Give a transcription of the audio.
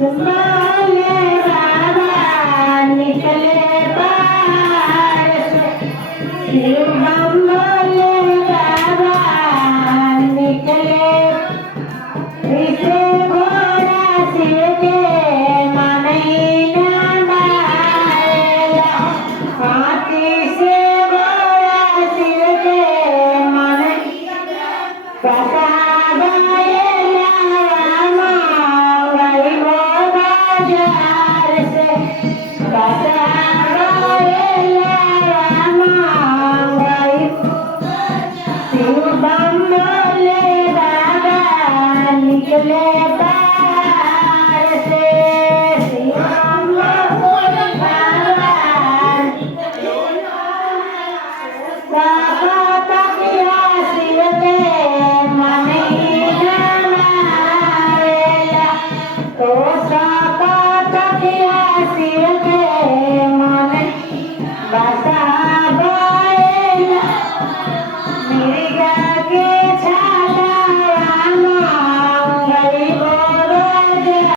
बोले बाबा निकले बाहर से, शिव बम बोले बाबा निकले। इसे घोड़ा सिर के मनई ना डालेला, हाथी से घोड़ा सिर के मनई कसाबाएला मांगई हो बाजार से, कसाबाएला मांगई। शिव बम बोले बाबा निकले बाहर